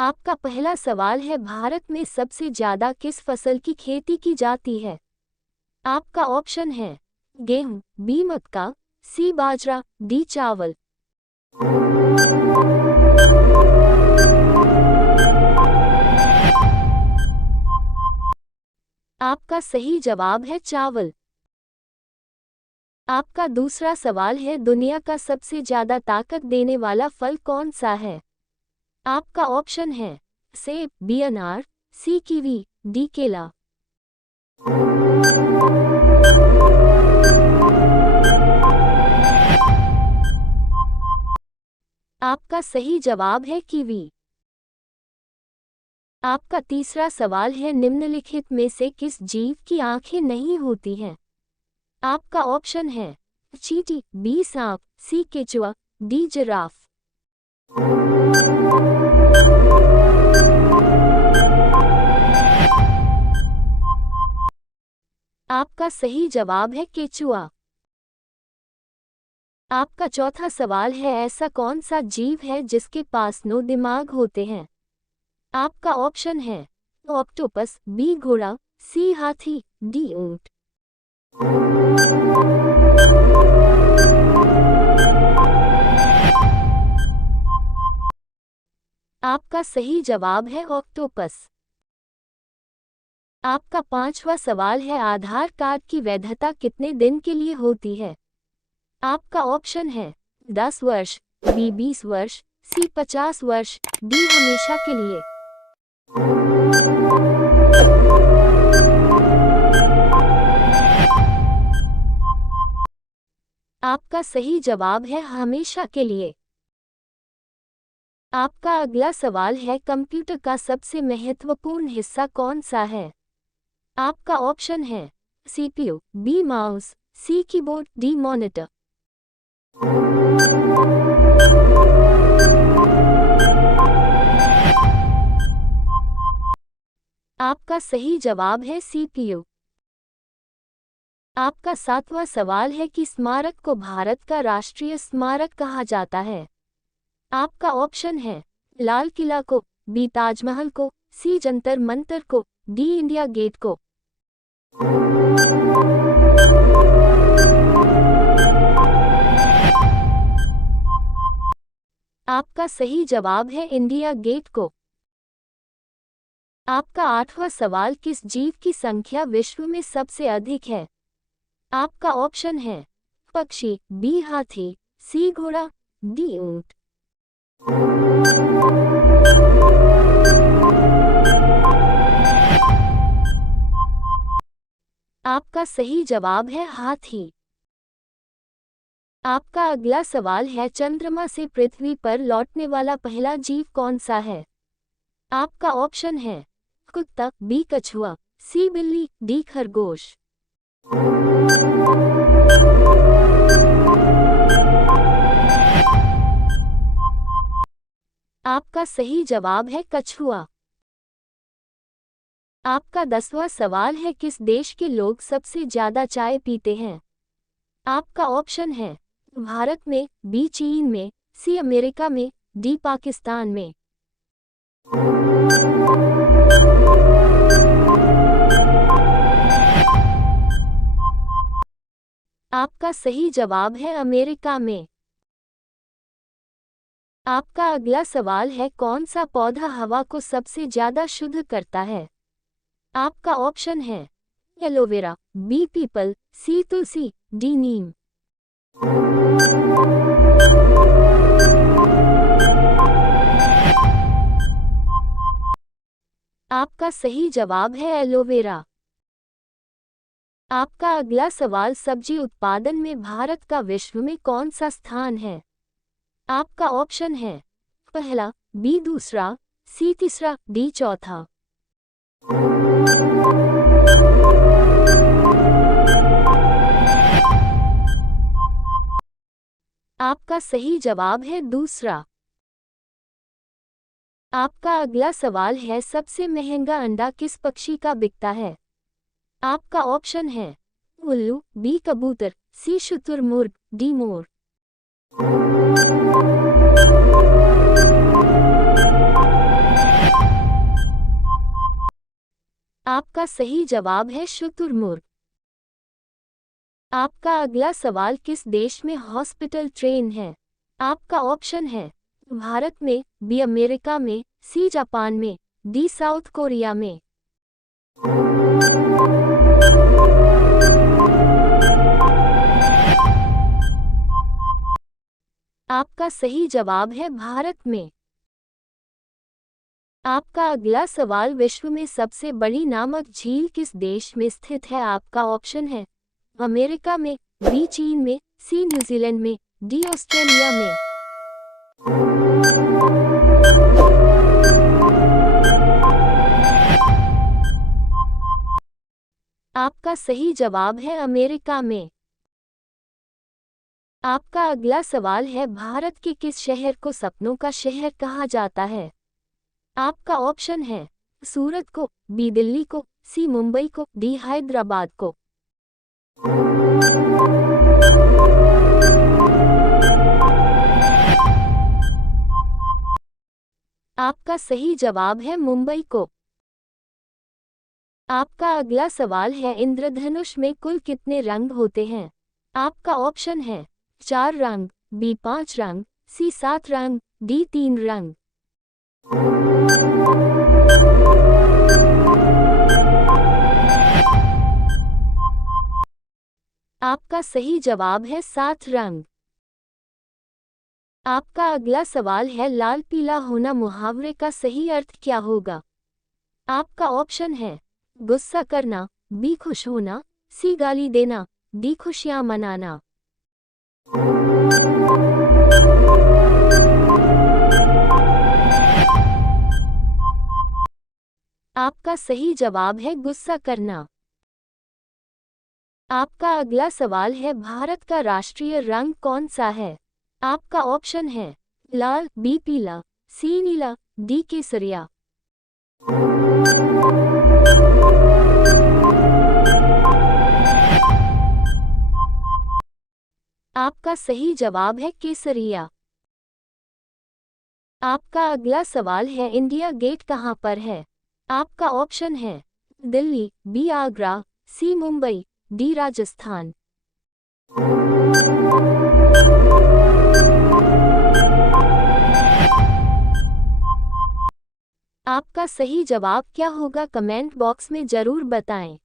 आपका पहला सवाल है, भारत में सबसे ज्यादा किस फसल की खेती की जाती है? आपका ऑप्शन है गेहूं, बी मक्का, सी बाजरा, डी चावल। आपका सही जवाब है चावल। आपका दूसरा सवाल है, दुनिया का सबसे ज्यादा ताकत देने वाला फल कौन सा है? आपका ऑप्शन है सेब, बी अनार, सी कीवी, डी केला। आपका सही जवाब है कीवी। आपका तीसरा सवाल है, निम्नलिखित में से किस जीव की आंखें नहीं होती हैं? आपका ऑप्शन है चींटी, बी सांप, सी केचुआ, डी जिराफ। आपका सही जवाब है केचुआ। आपका चौथा सवाल है, ऐसा कौन सा जीव है जिसके पास 9 दिमाग होते हैं? आपका ऑप्शन है ऑक्टोपस, बी घोड़ा, सी हाथी, डी ऊंट। आपका सही जवाब है ऑक्टोपस। आपका पांचवा सवाल है, आधार कार्ड की वैधता कितने दिन के लिए होती है? आपका ऑप्शन है 10 वर्ष, बी 20 वर्ष, सी 50 वर्ष, डी हमेशा के लिए। आपका सही जवाब है हमेशा के लिए। आपका अगला सवाल है, कंप्यूटर का सबसे महत्वपूर्ण हिस्सा कौन सा है? आपका ऑप्शन है सीपीयू, बी माउस, सी कीबोर्ड, डी मॉनिटर। आपका सही जवाब है सीपीयू। आपका सातवां सवाल है कि स्मारक को भारत का राष्ट्रीय स्मारक कहा जाता है? आपका ऑप्शन है लाल किला को, बी ताजमहल को, सी जंतर मंतर को, डी इंडिया गेट को। आपका सही जवाब है इंडिया गेट को। आपका आठवां सवाल, किस जीव की संख्या विश्व में सबसे अधिक है? आपका ऑप्शन है पक्षी, बी हाथी, सी घोड़ा, डी ऊंट। आपका सही जवाब है हाथी। आपका अगला सवाल है, चंद्रमा से पृथ्वी पर लौटने वाला पहला जीव कौन सा है? आपका ऑप्शन है कुत्ता, बी कछुआ, सी बिल्ली, डी खरगोश। आपका सही जवाब है कछुआ। आपका 10वां सवाल है, किस देश के लोग सबसे ज्यादा चाय पीते हैं? आपका ऑप्शन है भारत में, बी चीन में, सी अमेरिका में, डी पाकिस्तान में। आपका सही जवाब है अमेरिका में। आपका अगला सवाल है, कौन सा पौधा हवा को सबसे ज्यादा शुद्ध करता है? आपका ऑप्शन है एलोवेरा, बी पीपल, सी तुलसी, डी नीम। आपका सही जवाब है एलोवेरा। आपका अगला सवाल, सब्जी उत्पादन में भारत का विश्व में कौन सा स्थान है? आपका ऑप्शन है पहला, बी दूसरा, सी तीसरा, डी चौथा। आपका सही जवाब है दूसरा। आपका अगला सवाल है, सबसे महंगा अंडा किस पक्षी का बिकता है? आपका ऑप्शन है उल्लू, बी कबूतर, सी शुतुरमुर्ग, डी मोर। आपका सही जवाब है शुतुरमुर्ग। आपका अगला सवाल किस देश में हॉस्पिटल ट्रेन है? आपका ऑप्शन है भारत में, बी अमेरिका में, सी जापान में, डी साउथ कोरिया में। आपका सही जवाब है भारत में। आपका अगला सवाल विश्व में सबसे बड़ी नामक झील किस देश में स्थित है? आपका ऑप्शन है अमेरिका में, बी चीन में, सी न्यूजीलैंड में, डी ऑस्ट्रेलिया में। आपका सही जवाब है अमेरिका में। आपका अगला सवाल है भारत के किस शहर को सपनों का शहर कहा जाता है? आपका ऑप्शन है सूरत को, बी दिल्ली को, सी मुंबई को, डी हैदराबाद को। आपका सही जवाब है मुंबई को। आपका अगला सवाल है इंद्रधनुष में कुल कितने रंग होते हैं? आपका ऑप्शन है 4 रंग, बी 5 रंग, सी 7 रंग, डी 3 रंग। आपका सही जवाब है 7 रंग। आपका अगला सवाल है लाल पीला होना मुहावरे का सही अर्थ क्या होगा? आपका ऑप्शन है गुस्सा करना, बी खुश होना, सी गाली देना, डी खुशियां मनाना। आपका सही जवाब है गुस्सा करना। आपका अगला सवाल है भारत का राष्ट्रीय रंग कौन सा है? आपका ऑप्शन है लाल, बी पीला, सी नीला, डी केसरिया। आपका सही जवाब है केसरिया। आपका अगला सवाल है इंडिया गेट कहाँ पर है? आपका ऑप्शन है दिल्ली, बी आगरा, सी मुंबई, डी राजस्थान। आपका सही जवाब क्या होगा? कमेंट बॉक्स में जरूर बताएं।